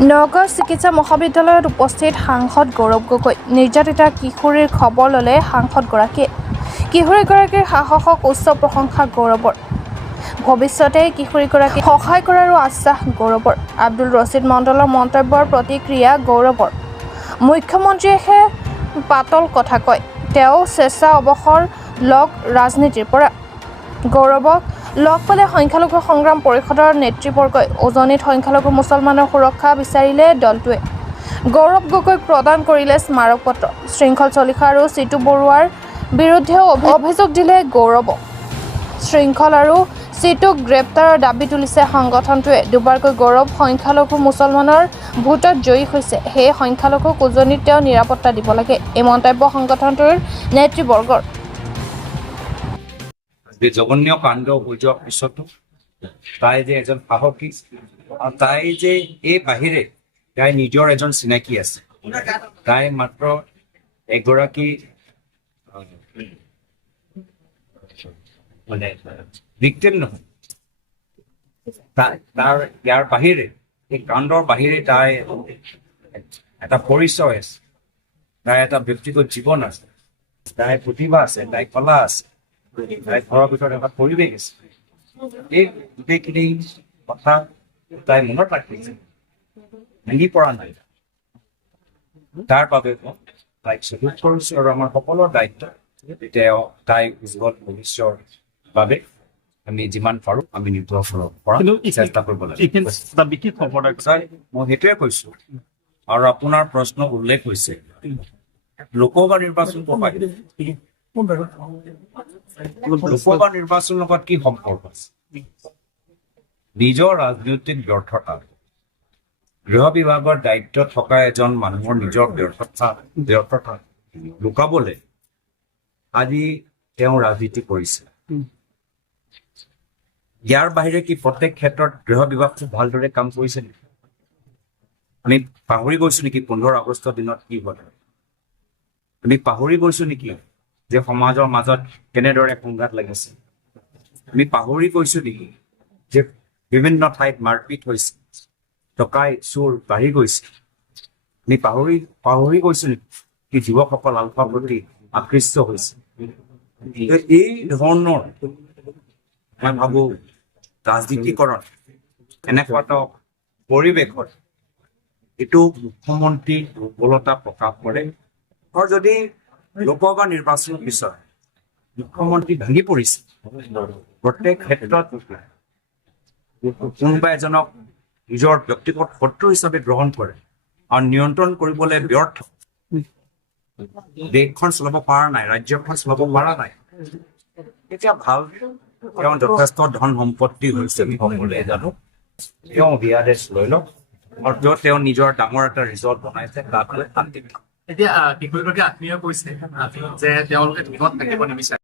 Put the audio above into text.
নগাঁও চিকিৎসা মহাবিদ্যালয়ত উপস্থিত সাংসদ গৌৰৱ গগৈ নিৰ্যাতিতা কিশোৰীৰ খবৰ ল'লে সাংসদগৰাকীয়ে কিশোৰীগৰাকীৰ সাহসক উচ্চ প্ৰশংসা গৌৰৱৰ ভৱিষ্যতে কিশোৰীগৰাকীক সহায় কৰাৰো আশ্বাস গৌৰৱৰ আব্দুল ৰছিদ মণ্ডলৰ মন্তব্যৰ প্ৰতিক্ৰিয়া গৌৰৱৰ মুখ্যমন্ত্ৰীয়েহে পাতল কথা কয় তেওঁ স্বেচ্ছা অৱসৰ লগ ৰাজনীতিৰ পৰা গৌৰৱক লগ পালে সংখ্যালঘু সংগ্ৰাম পৰিষদৰ নেতৃবৰ্গই উজনিত সংখ্যালঘু মুছলমানৰ সুৰক্ষা বিচাৰিলে দলটোৱে গৌৰৱ গগৈক প্ৰদান কৰিলে স্মাৰক পত্ৰ শৃংখল চলিহা আৰু চিটু বৰুৱাৰ বিৰুদ্ধেও অভিযোগ দিলে গৌৰৱক শৃংখল আৰু চিটুক গ্ৰেপ্তাৰৰ দাবী তুলিছে সংগঠনটোৱে দুবাৰকৈ গৌৰৱ সংখ্যালঘু মুছলমানৰ ভোটত জয়ী হৈছে সেয়ে সংখ্যালঘুক উজনিত তেওঁ নিৰাপত্তা দিব লাগে এই মন্তব্য সংগঠনটোৰ নেতৃবৰ্গৰ জঘন্য কাণ্ড হৈ যোৱাৰ পিছতো তাই যে এজন সাহসী তাই যে এই বাহিৰে তাই নিজৰ এজন চিনাকি আছে তাই মাত্ৰ এগৰাকী মানে ভিক্টিম নহয় তাৰ ইয়াৰ বাহিৰে এই কাণ্ডৰ বাহিৰে তাই এটা পৰিচয় আছে তাই এটা ব্যক্তিগত জীৱন আছে তাই প্ৰতিভা আছে তাই কলা আছে তাই ঘৰৰ ভিতৰত এটা পৰিৱেশ আছে এই গোটেইখিনি কথা তাই মনত ৰাখিছে ভাঙি পৰা নাই তাৰ বাবে তাইক চলুট কৰিছো আৰু আমাৰ সকলোৰ দায়িত্ব তেওঁ তাইক উজ্জ্বল ভৱিষ্যৰ বাবে আমি যিমান পাৰো আমি নিৰ্ভৰ কৰা চেষ্টা কৰিব লাগে মই সেইটোৱে কৈছো আৰু আপোনাৰ প্ৰশ্ন উল্লেখ হৈছে লোকসভা নিৰ্বাচন লোকসভা নিৰ্বাচনৰ লগত কি সম্পৰ্ক আছে নিজৰ ৰাজনৈতিক ব্যৰ্থতা গৃহ বিভাগৰ দায়িত্ব থকা এজন মানুহৰ নিজৰ ব্যৰ্থতা লুকাবলৈ আজি তেওঁ ৰাজনীতি কৰিছে ইয়াৰ বাহিৰে কি প্ৰত্যেক ক্ষেত্ৰত গৃহ বিভাগটো ভালদৰে কাম কৰিছে নেকি আমি পাহৰি গৈছো নেকি 15 আগষ্টৰ দিনত কি হ'ল আমি পাহৰি গৈছো নেকি যে সমাজৰ মাজত কেনেদৰে সংঘাত লাগিছে আমি পাহৰি গৈছো নেকি যে বিভিন্ন ঠাইত মাৰপিট হৈছে টকাই চোৰ বাঢ়ি গৈছে আমি পাহৰি গৈছো নেকি কি যুৱকসকল আলফাৰ প্ৰতি আকৃষ্ট হৈছে এই ধৰণৰ মই ভাবো ৰাজনীতিকৰণ এনেকুৱা এটা পৰিৱেশত এইটো মুখ্যমন্ত্ৰী দুৰ্বলতা প্ৰকাশ কৰে আৰু যদি লোকসভা নিৰ্বাচনৰ পিছত মুখ্যমন্ত্ৰী ভাঙি পৰিছে প্ৰত্যেক ক্ষেত্ৰত কোনোবা এজনক নিজৰ ব্যক্তিগত শত্ৰু হিচাপে গ্ৰহণ কৰে আৰু নিয়ন্ত্ৰণ কৰিবলৈ ব্যৰ্থ দেশখন চলাব পৰা নাই ৰাজ্যখন চলাব পৰা নাই এতিয়া ভাল তেওঁ যথেষ্ট ধন সম্পত্তি হৈছে আমি সকলোৱে জানো তেওঁ বিয়াদেশ লৈ লওক আৰু য'ত তেওঁ নিজৰ ডাঙৰ এটা ৰিজৰ্ট বনাইছে তাত লৈ শান্তি এতিয়া কিশোৰীগৰাকী আত্মীয় কৈছে যে তেওঁলোকে দিনত থাকিব নিবিচাৰে